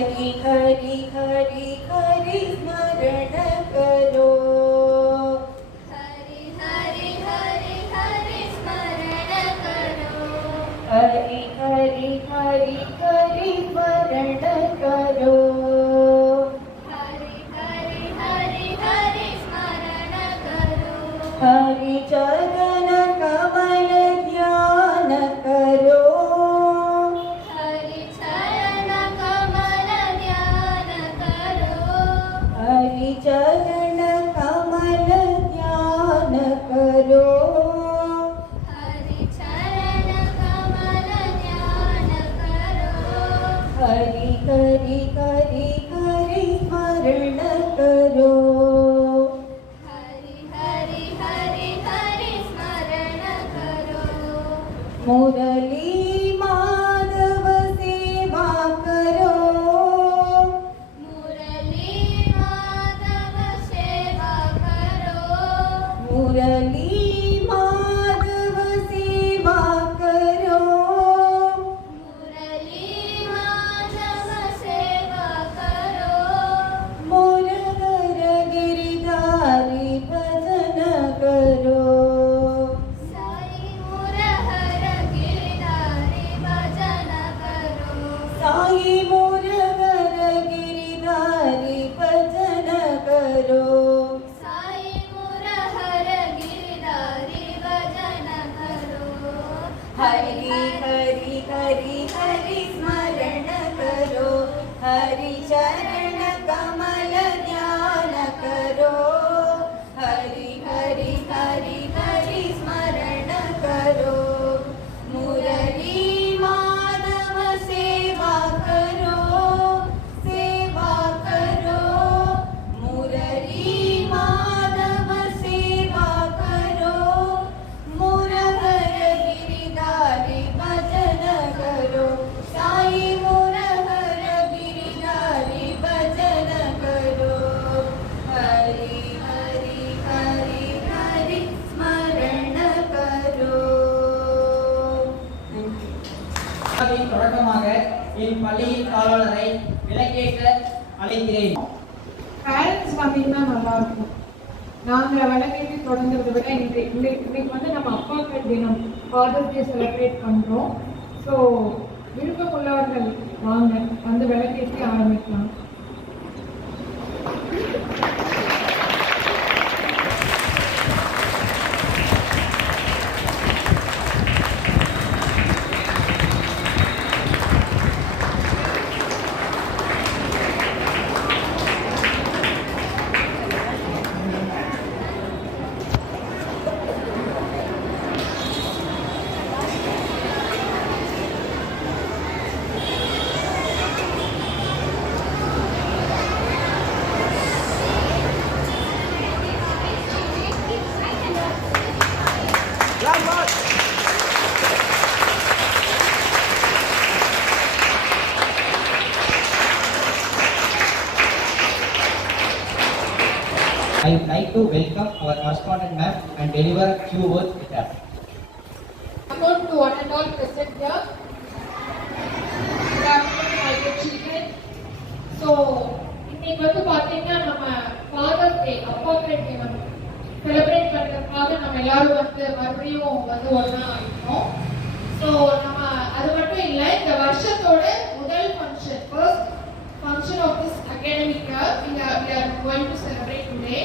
हरि हरि हरि हरि स्मरण करो। हरि हरि हरि हरि स्मरण करो। हरि हरि हरि हरि स्मरण करो। हरि हरि हरि हरि स्मरण करो। हरि चरण कमल ध्यान करो। हरि चरण कमल ध्यान करो। हरि चरण कमल ध्यान करो। हरि चरण कमल ध्यान करो। हरि हरि हरि हरि स्मरण करो। हरि हरि हरि हरि स्मरण करो। मुरली माधव सेवा करो। मुरली माधव सेवा करो। मुरली माधव सेवा करो। मुरली माधव सेवा करो। मुरहर गिरधारी भजन करो। साई मुरहर गिरधारी भजन करो। साई मुरहर गिरधारी भजन करो। साई मुरहर गिरधारी भजन करो। हरि हरि हरि हरि स्मरण करो। हरि चरण कमल ध्यान करो। हरि हरि हरि हरि स्मरण करो। मुरली माधव सेवा करो। सेवा करो। मुरली माधव सेवा करो। मुरहर गिरधारी भजन करो। साई मुरहर गिरधारी भजन करो। हरि हरि हरि हरि स्मरण करो। தொடக்கமாக என் பள்ளியின் காவலரை விளக்கேற்ற அழைக்கிறேன். பேரண்ட்ஸ் பார்த்தீங்கன்னா நல்லா இருக்கும். நாங்கள் விளக்கேற்றி தொடங்குறதை விட இன்னைக்கு வந்து நம்ம அப்பாக்கள் தினம் ஃபாதர்ஸ் டே செலிப்ரேட் பண்ணுறோம். ஸோ விருப்பமுள்ளவர்கள் வாங்க வந்து விளக்கேற்றி ஆரம்பிக்கலாம். I would like to welcome our correspondent ma'am and deliver few words with her. Welcome to one and all present here. Good afternoon, my dear children. So, இன்னைக்கு வந்து பார்த்தீங்கன்னா நம்ம fathers டே அப்பாக்கள் டே வந்து செலிப்ரேட் பண்ணுறதுக்காக நம்ம எல்லாரும் வந்து மறுபடியும் வந்து ஒன்றா இருக்கோம். ஸோ நம்ம அது மட்டும் இல்லை, இந்த வருஷத்தோட முதல் function, first function of this academic year we are going to celebrate today.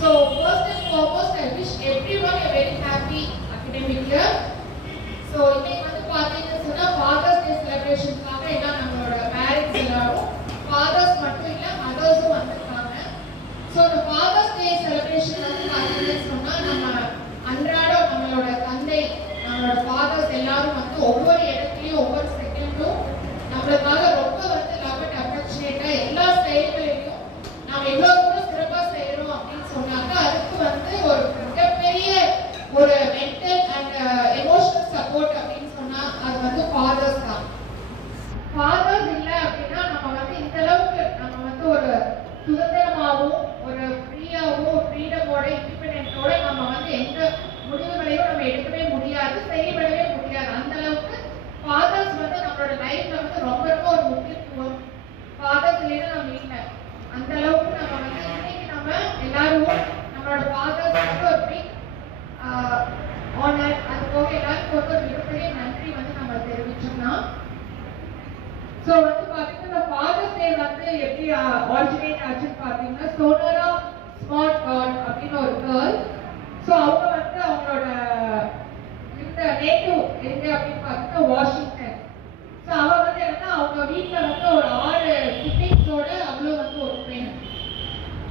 So first and foremost I wish everyone a very happy academic year. So இன்னைக்கு வந்து பாத்தீங்கன்னா சொன்னா Father's Day celebrationக்காக எல்லாம் நம்மளோட பேரண்ட்ஸ் எல்லாரும் ஃபாதர்ஸ் மட்டும் இல்ல மதர்ஸும் வந்திருக்காங்க. ஸோ இந்த Father's Day celebration வந்து பாத்தீங்கன்னா சொன்னா நம்ம அன்றாடம் நம்மளோட தந்தை நம்மளோட ஃபாதர்ஸ் எல்லாரும் ஸோ வந்து பார்த்தீங்கன்னா ஃபாதர்ஸ் டே வந்து எப்படி ஆரிஜினேட் ஆச்சுன்னு பார்த்தீங்கன்னா சோனரா ஸ்மார்ட் கார்ட் அப்படின்னு ஒரு கேர்ள். ஸோ அவங்க வந்து அவங்களோட இந்த நேட்டிவ் எங்க அப்படின்னு பார்த்தீங்கன்னா வாஷிங்டன். ஸோ அவ வந்து என்னன்னா அவங்க வீட்டில் வந்து ஒரு 6 சிப்ளிங்ஸோட அவளும் வந்து ஒரு பெண்.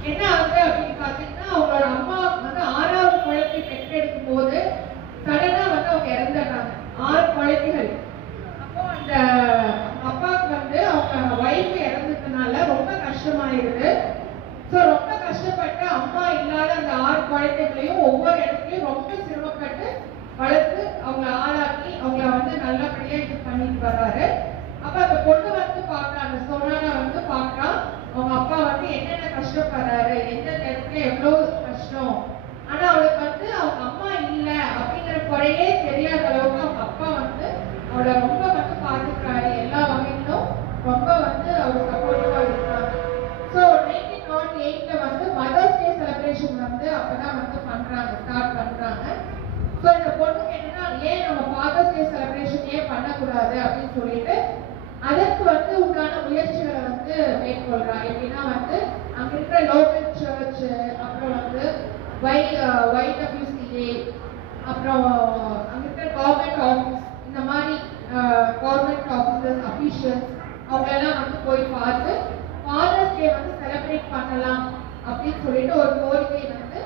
என்ன ஆகுது அப்படின்னு பார்த்தீங்கன்னா அவங்களோட அம்மா வந்து 6வது குழந்தை பெற்றெடுக்கும் போது சடனா வந்து அவங்க இறந்துடுறாங்க. 6 குழந்தைகள். அப்போ அந்த அப்பாவுக்கு வந்து அவங்க ஒய்ஃப் இறந்ததுனால ரொம்ப கஷ்டமாயிருது. ஸோ ரொம்ப கஷ்டப்பட்டு அம்மா இல்லாத அந்த 6 குழந்தைகளையும் ஒவ்வொரு இடத்துலையும் ரொம்ப சிரமப்பட்டு வளர்த்து அவங்கள ஆளாக்கி அவங்கள வந்து நல்லபடியா இது பண்ணிட்டு வர்றாரு. அப்ப அந்த பொண்ணு வந்து பாக்குறா, அந்த சோனானா வந்து பாக்குறா அவங்க அப்பா வந்து என்னென்ன கஷ்டப்படுறாரு, எந்த இடத்துல எவ்வளவு கஷ்டம். ஆனா அவளுக்கு வந்து அவங்க அம்மா இல்ல அப்படிங்கிற குறையே தெரியாத அளவுக்கு அவங்க அப்பா வந்து அவளை ரொம்ப வந்து பாத்துக்கிறாரு. எல்லா வகையிலும் ரொம்ப வந்து அவர் சப்போர்ட்டிவா இருக்காங்க. ஸோ 1908ல வந்து மதர்ஸ் டே செலிப்ரேஷன் வந்து அப்பதான் வந்து பண்றாங்க, ஸ்டார்ட் பண்றாங்க. ஸோ இந்த பொண்ணுக்கு என்னன்னா ஏன் நம்ம ஃபாதர்ஸ் டே செலிப்ரேஷன் ஏன் பண்ணக்கூடாது அப்படின்னு சொல்லிட்டு அதற்கு வந்து உண்டான முயற்சிகளை வந்து மேற்கொள்றா. எப்படின்னா வந்து அங்க இருக்கிற லோக்கல் சர்ச், அப்புறம் வந்து YWCA, அப்புறம் அங்க இருக்கிற கவர்மெண்ட் ஆஃபீஸ், இந்த மாதிரி கவர்மெண்ட் ஆஃபீஸர்ஸ் அஃபீஷியல்ஸ் அவங்க எல்லாம் வந்து போய் பார்த்து ஃபாதர்ஸ் டே வந்து செலிப்ரேட் பண்ணலாம் அப்படின்னு சொல்லிட்டு ஒரு கோரிக்கை வந்து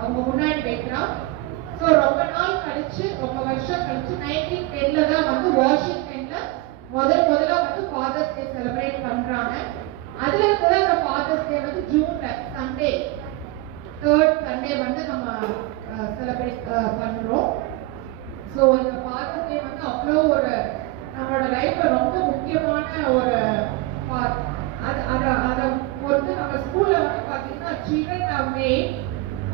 அவங்க முன்னாடி வைக்கிறான். ஸோ ரொம்ப நாள் கழிச்சு, ரொம்ப வருஷம் கழிச்சு 1910ல தான் வந்து வாஷிங்டன்ல முதல்ல வந்து ஃபாதர்ஸ் டே செலிப்ரேட் பண்றாங்க. அதுல கூட அந்த ஃபாதர்ஸ் டே வந்து ஜூன்ல சண்டே 3rd சண்டே வந்து நம்ம செலிப்ரேட் பண்றோம். ஸோ இந்த ஃபாதர்ஸ் டே வந்து அவ்வளோ ஒரு நம்மளோட லைஃப்ல ரொம்ப முக்கியமான ஒரு பார்ட். அதை பொறுத்து நம்ம ஸ்கூல்ல வந்து பாத்தீங்கன்னா children have made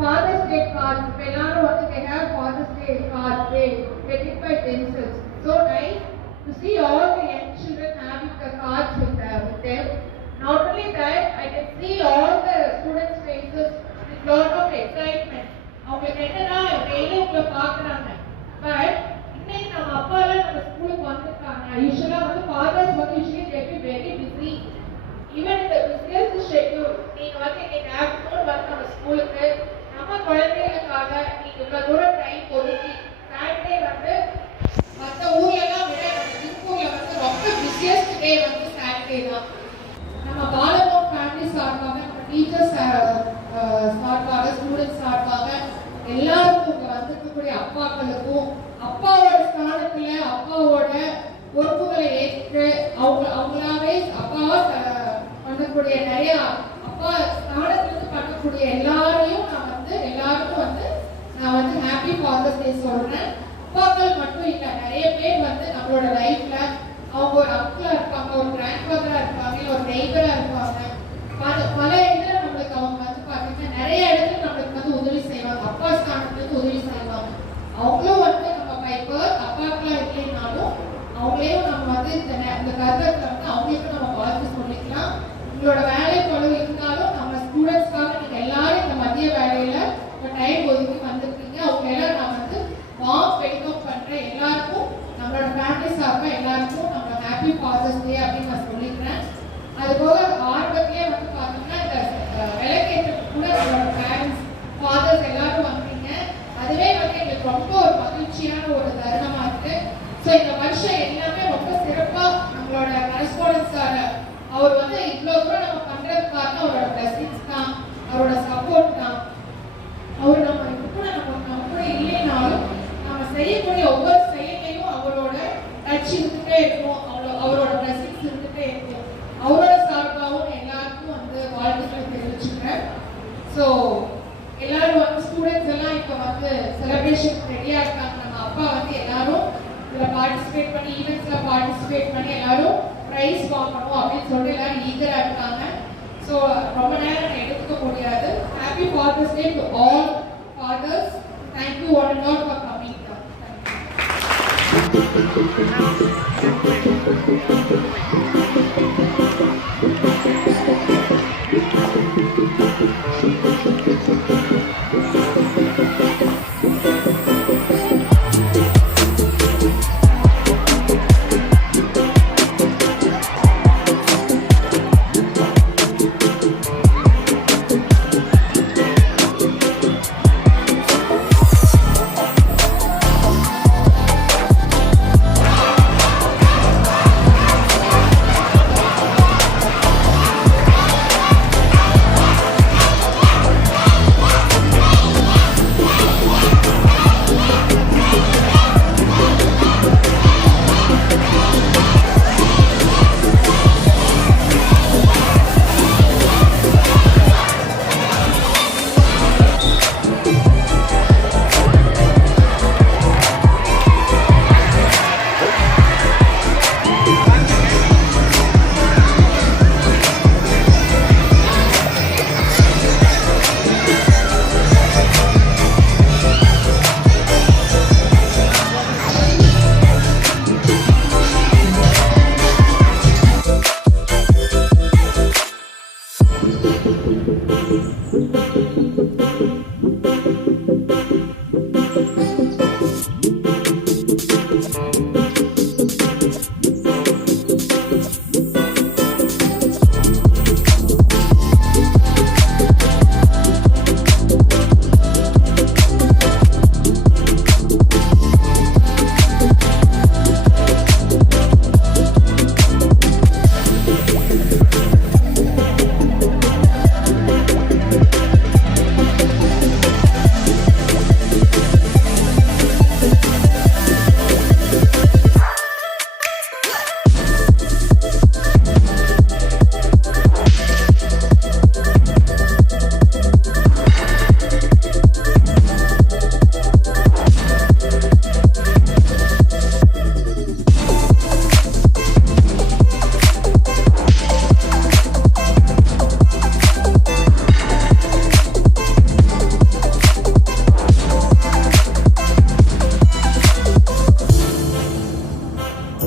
Father's Day cards. எல்லாரும் வந்து they have Father's Day cards. They get it by themselves. So nice to see all the young children having the cards with them. Not only that, I can see all the students' faces with lot of excitement. அவங்களுக்கு என்னன்னா daily உங்களை பார்க்குறாங்க. But இன்னைக்கு நம்ம அப்பாலாம் நம்ம ஸ்கூலுக்கு வந்துருக்காங்க. யூஸ்வலாக வந்து ஃபாதர்ஸ் வந்து usually they be very busy. Even in the busiest schedule, நீங்க வந்து இன்னைக்கு ஆஃப்டர்நூன் வந்து நம்ம ஸ்கூலுக்கு நம்ம குழந்தைகளுக்காக நீங்க இவ்வளவு தூரம் டைம் ஒதுக்கி சாட்டர்டே வந்து மற்ற ஊர்லாம் விட நம்ம திருப்பூர்ல வந்து ரொம்ப பிஸியஸ்ட் டே வந்து சாட்டர்டே தான். நம்ம பாலகோட் ஃபேமிலி சார்பாக, நம்ம டீச்சர்ஸ் சார்பாக, ஸ்டூடெண்ட்ஸ் சார்பாக எல்லாருக்கும் இங்க வந்திருக்கக்கூடிய அப்பாக்களுக்கும் அப்பாவோட ஸ்தானத்துல அப்பாவோட பொறுப்புகளை ஏற்று அவங்களாவே அப்பாவா பண்ணக்கூடிய நிறைய அப்பா ஸ்தானத்திலிருந்து பண்ணக்கூடிய எல்லாரையும் நான் வந்து ஹாப்பி ஃபாதர்ஸ் டே சொல்றேன். அப்பாக்கள் மட்டும் இல்லை, நிறைய பேர் வந்து நம்மளோட லைஃப்ல அவங்க ஒரு அங்கிளா இருப்பாங்க, ஒரு கிராண்ட் ஃபாதரா இருப்பாங்க, ஒரு நெய்பரா இருப்பாங்க. பல இடத்துல நம்மளுக்கு அவங்க வந்து பாத்தீங்கன்னா நிறைய இடத்துல நம்மளுக்கு வந்து உதவி செய்வாங்க. அப்பா ஸ்தானத்துல இருந்து உதவி செய்வாங்க. அவங்களும் வந்து நம்ம பைப்பர் அப்பாக்களா இல்லைனாலும் அவங்களையும் நம்ம வந்து இந்த கருத்துல வந்து அவங்களுக்கும் நம்ம வாழ்த்து சொல்லிக்கலாம். உங்களோட வேலை தொழில் இருந்தாலும் நம்ம ஸ்டூடெண்ட்ஸ்க்காக நீங்க எல்லாரும் இந்த மதிய வேலையில டைம் ஒதுக்கி வந்திருக்கீங்க. அவங்க எல்லாம் நான் வந்து வார்ம் வெல்கம் பண்றேன். எல்லாருக்கும் நம்மளோட ஃபேமிலி சார்பாக எல்லாருக்கும் நம்ம ஹாப்பி ஃபாதர்ஸ் டே அப்படின்னு நான் சொல்லிக்கிறேன். அது போக ஆரம்பத்திலே வந்து பார்த்தீங்கன்னா இந்த விளக்கேற்றத்துக்கு கூட நம்மளோட பேரண்ட்ஸ் ஃபாதர்ஸ் எல்லாரும் வந்தீங்க. அதுவே வந்து எங்களுக்கு ரொம்ப ஒரு மகிழ்ச்சியான ஒரு தருணமா இருக்கு. ஸோ இந்த வருஷம் எல்லாமே ரொம்ப சிறப்பா நம்மளோட கரஸ்பாண்டன்ஸ் சார் அவர் வந்து இவ்வளோ தூரம் நம்ம பண்றதுக்கு காரணம் அவரோட பிளஸிங்ஸ் தான், அவரோட சப்போர்ட் தான். அவர் நம்ம கூட இல்லைனாலும் நம்ம செய்யக்கூடிய ஒவ்வொரு செயலையும் அவரோட டச் இருந்துட்டே இருக்கும், அவரோட பிளஸிங்ஸ் இருந்துட்டே இருக்கும். அவரோட சார்பாகவும் எல்லாருக்கும் வந்து வாழ்த்துக்கள் தெரிவிச்சுக்கிறேன். ஸோ எல்லாரும் வந்து ஸ்டூடெண்ட்ஸ் எல்லாம் இப்போ வந்து செலிப்ரேஷன் ரெடியா இருக்காங்க. நம்ம அப்பா வந்து எல்லாரும் இதில் பார்ட்டிசிபேட் பண்ணி ஈவெண்ட்ஸில் பார்ட்டிசிபேட் பண்ணி எல்லாரும் ப்ரைஸ் வாங்கணும் அப்படின்னு சொல்லி எல்லாரும் ஈகராக இருக்காங்க. ஸோ ரொம்ப நேரம் எடுத்துக்க முடியாது. Happy Father's day to all fathers. Thank you one and all for coming.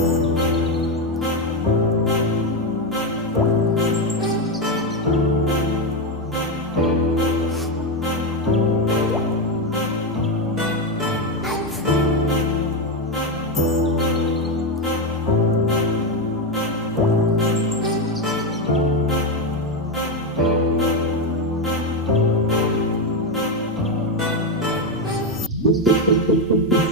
Thank you.